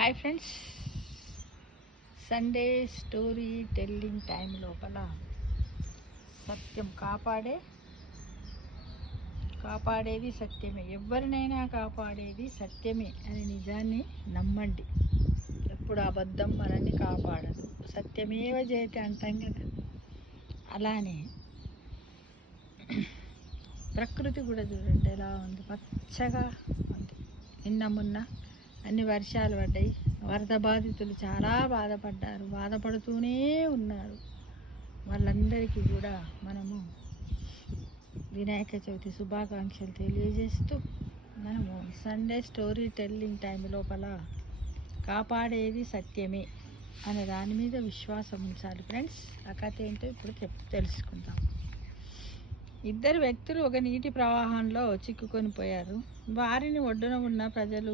Hi friends, Sunday story telling time లోపల సత్యం కాపాడేది సత్యమే. ఎవరినైనా కాపాడేది సత్యమే అనే నిజాన్ని నమ్మండి. ఎప్పుడు అబద్ధం మనల్ని కాపాడదు. సత్యమేవ జయతే అంటాం కదా. అలానే ప్రకృతి కూడా చూడండి ఎలా ఉంది, పచ్చగా ఉంది. నిన్న మొన్న అన్ని వర్షాలు పడ్డాయి. వరద బాధితులు చాలా బాధపడుతూనే ఉన్నారు. వాళ్ళందరికీ కూడా మనము వినాయక చవితి శుభాకాంక్షలు తెలియజేస్తూ మనము సండే స్టోరీ టెల్లింగ్ టైం లోపల కాపాడేది సత్యమే అనే దాని మీద విశ్వాసం ఉంచాలి ఫ్రెండ్స్. ఆ కథ ఏంటో ఇప్పుడు తెలుసుకుందాం. ఇద్దరు వ్యక్తులు ఒక నీటి ప్రవాహంలో చిక్కుకొని పోయారు. వారిని ఒడ్డున ఉన్న ప్రజలు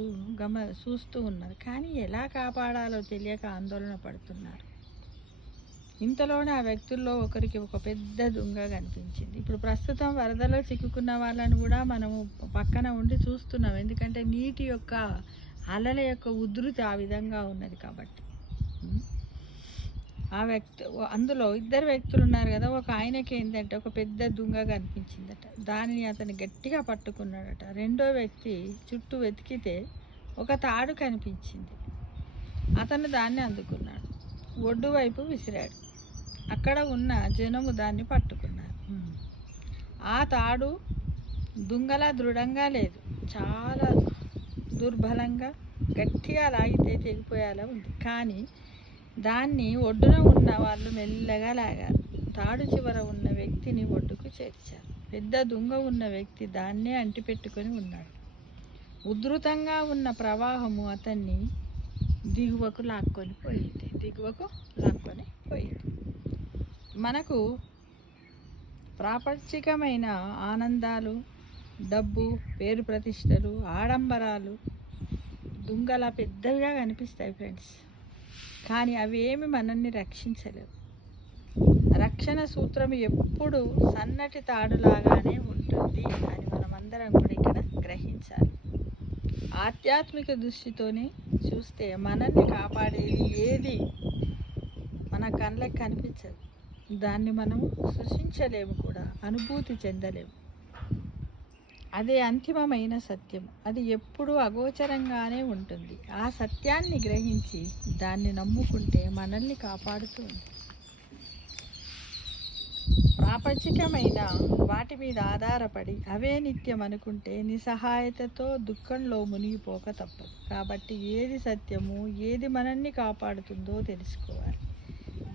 చూస్తూ ఉన్నారు, కానీ ఎలా కాపాడాలో తెలియక ఆందోళన పడుతున్నారు. ఇంతలోనే ఆ వ్యక్తుల్లో ఒకరికి ఒక పెద్ద దుంగ కనిపించింది. ఇప్పుడు ప్రస్తుతం వరదలో చిక్కుకున్న వాళ్ళని కూడా మనము పక్కన ఉండి చూస్తున్నాం, ఎందుకంటే నీటి యొక్క అలల యొక్క ఉధృతి ఆ విధంగా ఉన్నది కాబట్టి. అందులో ఇద్దరు వ్యక్తులు ఉన్నారు కదా. ఒక ఆయనకి ఏంటంటే ఒక పెద్ద దుంగ కనిపించిందట. దానిని అతను గట్టిగా పట్టుకున్నాడట. రెండో వ్యక్తి చుట్టూ వెతికితే ఒక తాడు కనిపించింది. అతను దాన్ని అందుకున్నాడు, ఒడ్డు వైపు విసిరాడు. అక్కడ ఉన్న జనము దాన్ని పట్టుకున్నారు. ఆ తాడు దుంగలా దృఢంగా లేదు, చాలా దుర్బలంగా గట్టిగా లాగితే తెగిపోయేలా ఉంది. కానీ దాన్ని ఒడ్డున ఉన్న వాళ్ళు మెల్లగా లాగారు. తాడు చివర ఉన్న వ్యక్తిని ఒడ్డుకు చేర్చారు. పెద్ద దుంగ ఉన్న వ్యక్తి దాన్నే అంటిపెట్టుకొని ఉన్నాడు. ఉధృతంగా ఉన్న ప్రవాహము అతన్ని దిగువకు లాక్కొని పోయింది. మనకు ప్రాపంచికమైన ఆనందాలు, డబ్బు, పేరు ప్రతిష్టలు, ఆడంబరాలు దుంగలా పెద్దవిగా కనిపిస్తాయి ఫ్రెండ్స్, కానీ అవి ఏమి మనల్ని రక్షించలేవు. రక్షణ సూత్రం ఎప్పుడు సన్నటి తాడులాగానే ఉంటుంది అని మనమందరం కూడా ఇక్కడ గ్రహించాలి. ఆధ్యాత్మిక దృష్టితోనే చూస్తే మనల్ని కాపాడేది ఏది మన కళ్ళకి కనిపించదు. దాన్ని మనం సృష్టించలేము కూడా, అనుభూతి చెందలేము. అదే అంతిమమైన సత్యం. అది ఎప్పుడూ అగోచరంగానే ఉంటుంది. ఆ సత్యాన్ని గ్రహించి దాన్ని నమ్ముకుంటే మనల్ని కాపాడుతుంది. ప్రాపంచికమైన వాటి మీద ఆధారపడి అవే నిత్యం అనుకుంటే నిస్సహాయతతో దుఃఖంలో మునిగిపోక తప్పదు. కాబట్టి ఏది సత్యము, ఏది మనల్ని కాపాడుతుందో తెలుసుకోవాలి.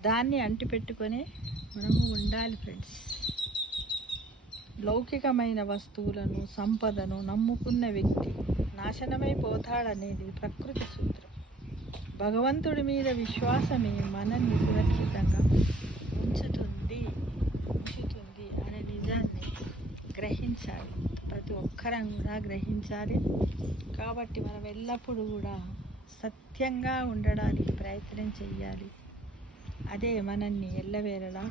దాన్ని అంటిపెట్టుకొని మనము ఉండాలి ఫ్రెండ్స్. లౌకికమైన వస్తువులను, సంపదను నమ్ముకున్న వ్యక్తి నాశనమైపోతాడనేది ప్రకృతి సూత్రం. భగవంతుడి మీద విశ్వాసమే మనల్ని సురక్షితంగా ఉంచుతుంది అనే నిజాన్ని గ్రహించాలి. ప్రతి ఒక్కరం కూడా గ్రహించాలి. కాబట్టి మనం ఎల్లప్పుడూ కూడా సత్యంగా ఉండడానికి ప్రయత్నం చేయాలి. అదే మనల్ని ఎల్లవేళలా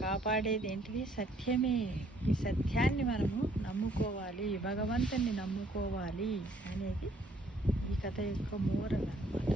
కాపాడేది ఏంటిది? సత్యమే. ఈ సత్యాన్ని మనము నమ్ముకోవాలి, భగవంతుని నమ్ముకోవాలి అనేది ఈ కథ యొక్క మోరల్ అన్నమాట.